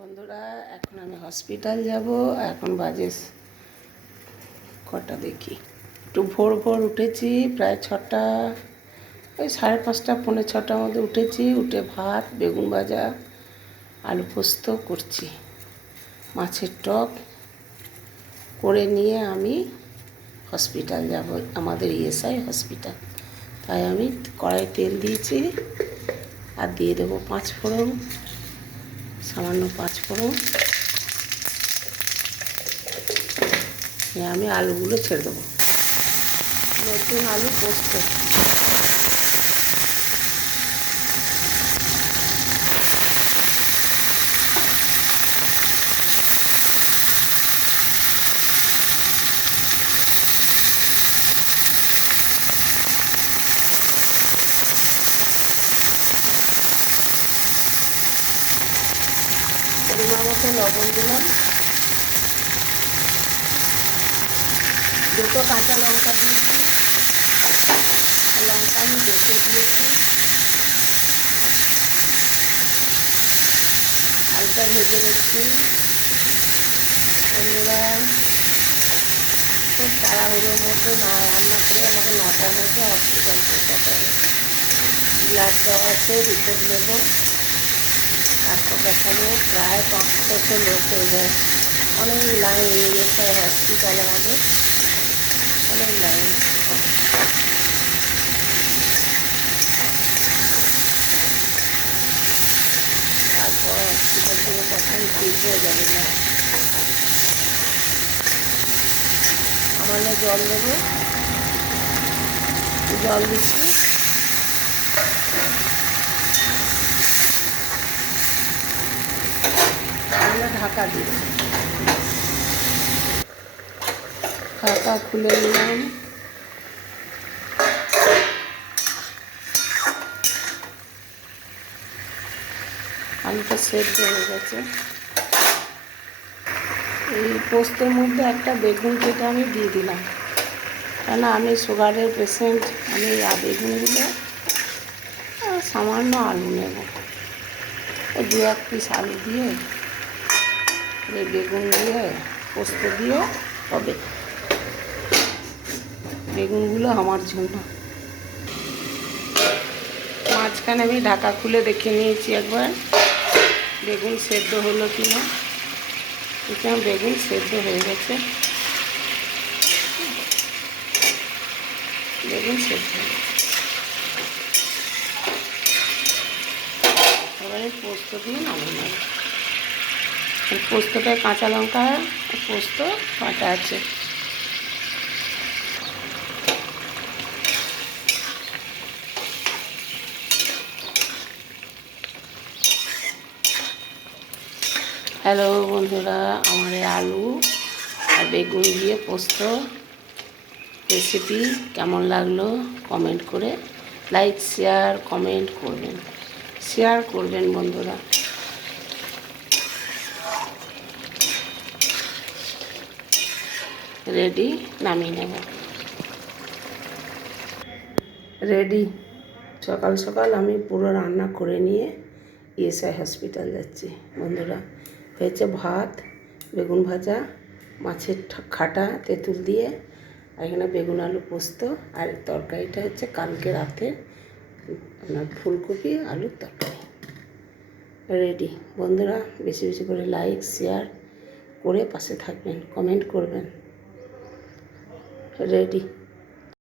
বন্ধুরা, এখন আমি হসপিটাল যাব। এখন বাজে কটা দেখি, একটু ভোর ভোর উঠেছি, প্রায় 6টা, ওই 5:30 পৌনে 6টার মধ্যে উঠেছি। উঠে ভাত, বেগুন ভাজা, আলু পোস্ত করছি, মাছের টক করে নিয়ে আমি হসপিটাল যাব, আমাদের ইএসআই হসপিটাল। তাই আমি কড়াই তেল দিয়েছি আর দিয়ে দেবো 5 ফোড়ন, সামান্য 5 ফোড়ন। আমি আলুগুলো ছেড়ে দেবো, নতুন আলু পোস্ত। পরিমাণ মতো লবণ দিলাম, 2টো কাঁচা লঙ্কা দিয়েছি, লঙ্কা আমি বেটে দিয়েছি। হালকা ভেজে নিচ্ছি। বন্ধুরা, খুব তাড়াহুড়োর মধ্যে না রান্না করে আমাকে 9টার মধ্যে হসপিটাল পৌঁছাতে হবে। ব্লাড দেওয়া আছে, রিপোর্ট নেব, ডাক্তার দেখাবো। প্রায় 500 লোক হয়ে যায়, অনেক লাইন ইএসআই হসপিটাল, আমাদের অনেক লাইন। তারপর হসপিটাল থেকে কখন ফিরবো জানি না। আমার জল দেবো, জল দিচ্ছি। আমরা ঢাকা দিই, ঢাকা খুলে নিলাম। আলুটা সেদ্ধ হয়ে গেছে। এই পোস্তের মধ্যে একটা বেগুন কেটে আমি দিয়ে দিলাম, কেন আমি সুগারের পেশেন্ট। আমি বেগুনগুলো সামান্য আলু নেব, ওই 2-1 পিস আলু দিয়ে, এই বেগুন দিয়ে, পোস্ত দিয়ে হবে। বেগুনগুলো আমার জন্য। মাঝখানে আমি ঢাকা খুলে দেখে নিয়েছি একবার, বেগুন সেদ্ধ হলো কি না। দেখলাম বেগুন সেদ্ধ হয়ে গেছে, বেগুন সেদ্ধ হয়ে গেছে। এবারে পোস্ত দিয়ে নামিয়ে নেব। পোস্তটায় কাঁচা লঙ্কা, পোস্ত বাটা আছে। হ্যালো বন্ধুরা, আমার আলু আর বেগুন দিয়ে পোস্ত রেসিপি কেমন লাগলো কমেন্ট করে, লাইক শেয়ার কমেন্ট করবেন, শেয়ার করবেন বন্ধুরা। রেডি, নামিয়ে নেব। রেডি। সকাল সকাল আমি পুরো রান্না করে নিয়ে ইএসআই হসপিটাল যাচ্ছি বন্ধুরা। হয়েছে ভাত, বেগুন ভাজা, মাছের খাটা তেঁতুল দিয়ে, আর এখানে বেগুন আলু পোস্ত, আর তরকারিটা হচ্ছে কালকে রাতে আপনার ফুলকপি আলুর তরকারি। রেডি বন্ধুরা, বেশি বেশি করে লাইক শেয়ার করে পাশে থাকবেন, কমেন্ট করবেন। রেডি।